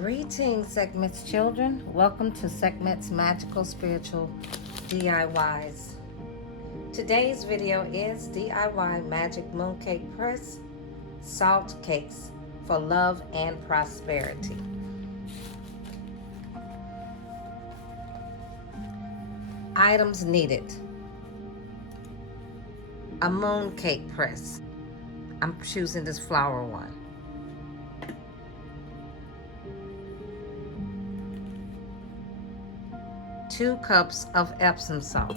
Greetings, Sekhmets children. Welcome to Sekhmets Magical Spiritual DIYs. Today's video is DIY Magick Mooncake Press Salt Cakes for Love and Prosperity. Items needed: a mooncake press. I'm choosing this flower one. 2 cups of Epsom salt,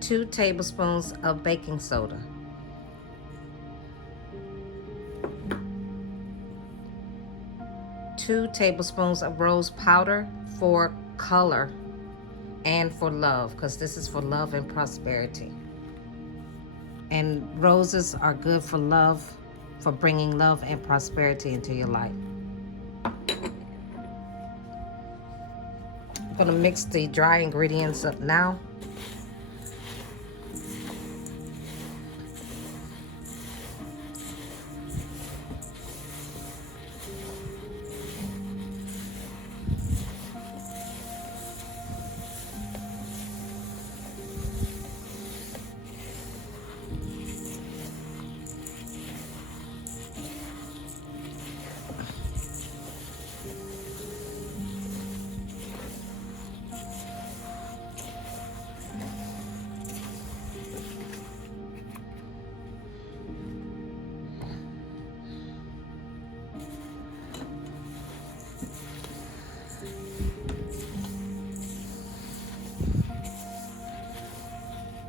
2 tablespoons of baking soda, 2 tablespoons of rose powder for color and for love, because this is for love and prosperity. And roses are good for love, for bringing love and prosperity into your life. I'm going to mix the dry ingredients up now.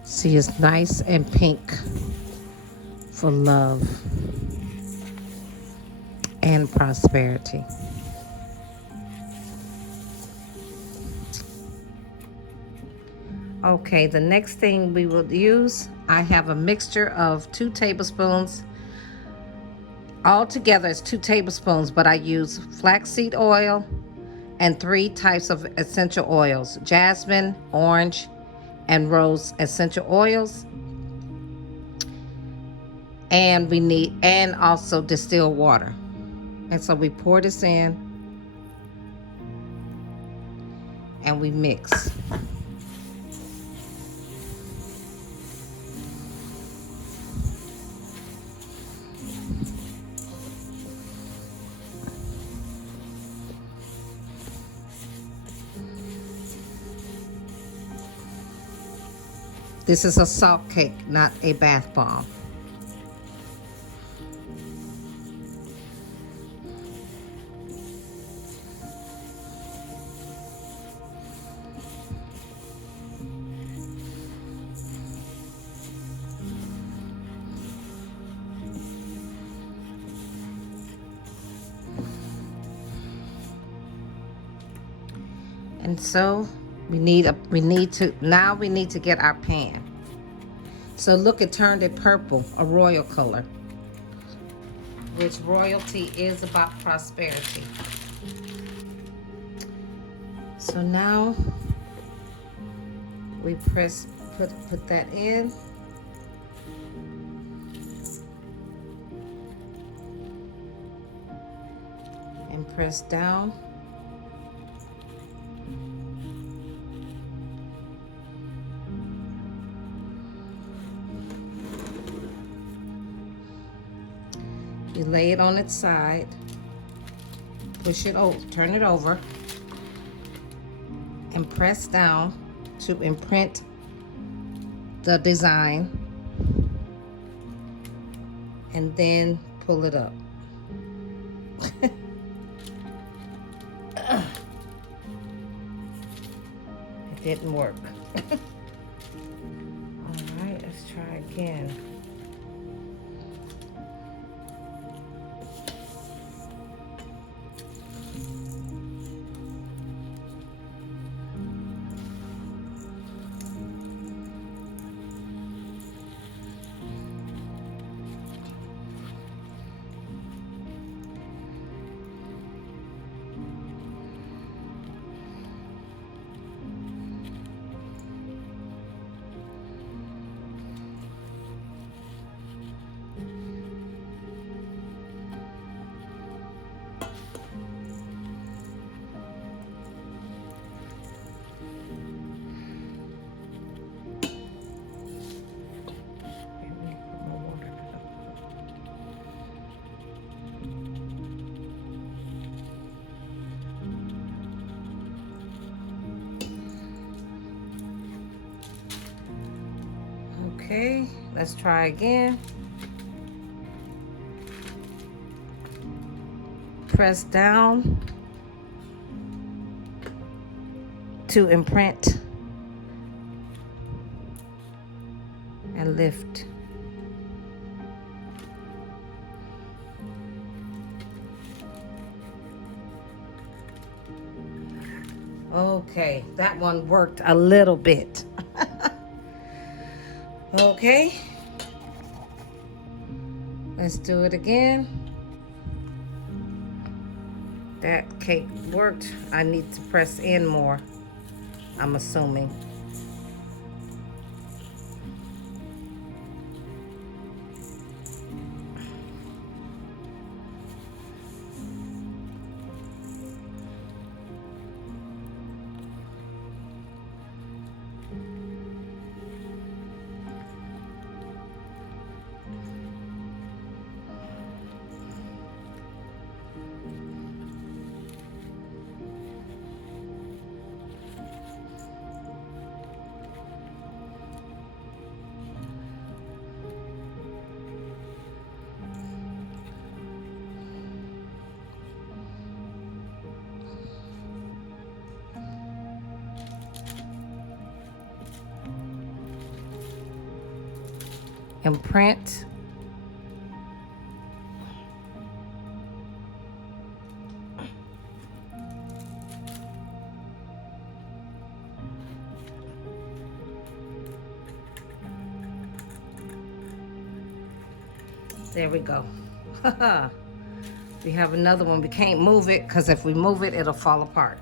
See, it's nice and pink for love and prosperity. Okay, the next thing we will use, I have a mixture of 2 tablespoons. Altogether it's 2 tablespoons, but I use flaxseed oil and 3 types of essential oils: jasmine, orange, and rose essential oils. And we need, and also distilled water. And so we pour this in and we mix. This is a salt cake, not a bath bomb. And so we need to get our pan. So look, it turned it purple, a royal color, which royalty is about prosperity. So now we put that in. And press down. You lay it on its side, push it over, turn it over, and press down to imprint the design, and then pull it up. It didn't work. All right, let's try again. Okay, let's try again. Press down to imprint and lift. Okay, that one worked a little bit. Okay, let's do it again. That cake worked. I need to press in more, I'm assuming. Imprint. There we go. We have another one. We can't move it because if we move it, it'll fall apart.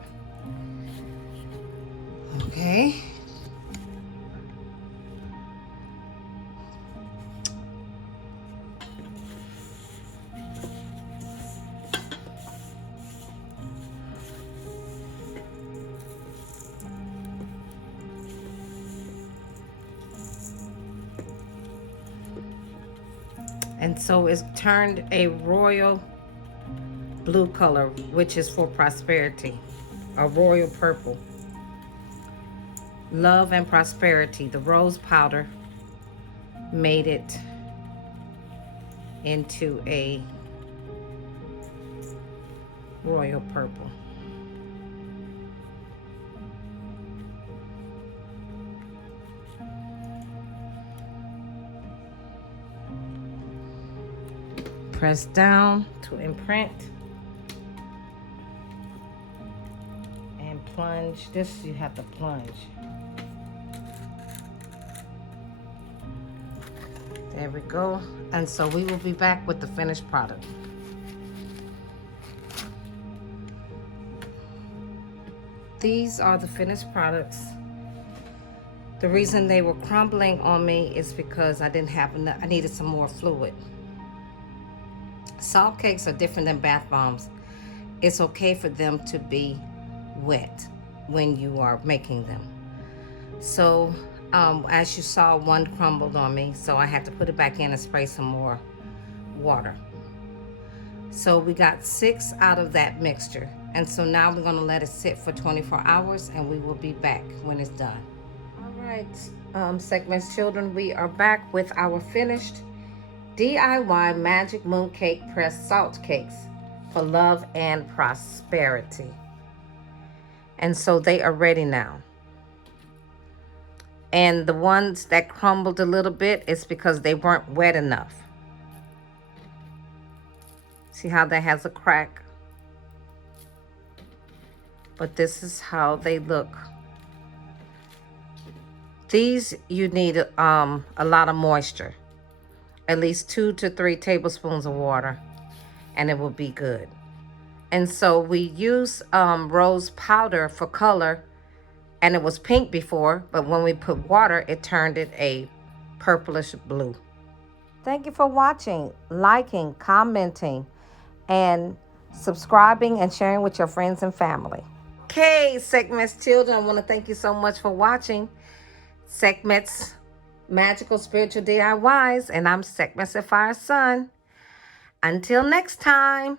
Okay. And so it's turned a royal blue color, which is for prosperity, a royal purple. Love and prosperity. The rose powder made it into a royal purple. Press down to imprint and plunge. This you have to plunge. There we go. And so we will be back with the finished product. These are the finished products. The reason they were crumbling on me is because I didn't have enough. I needed some more fluid. Salt cakes are different than bath bombs. It's okay for them to be wet when you are making them. So as you saw, one crumbled on me, so I had to put it back in and spray some more water. So we got 6 out of that mixture. And so now we're gonna let it sit for 24 hours and we will be back when it's done. All right, Sekhmets children, we are back with our finished DIY Magick Mooncake Press salt cakes for love and prosperity. And so they are ready now. And the ones that crumbled a little bit is because they weren't wet enough. See how that has a crack? But this is how they look. These you need a lot of moisture. At least 2 to 3 tablespoons of water, and it will be good. And so we use rose powder for color, and it was pink before, but when we put water, it turned it a purplish blue. Thank you for watching, liking, commenting, and subscribing and sharing with your friends and family. Okay, Sekhmets children, I want to thank you so much for watching Sekhmets Magical Spiritual DIYs, and I'm Sekhmets Sapphire Sun. Until next time.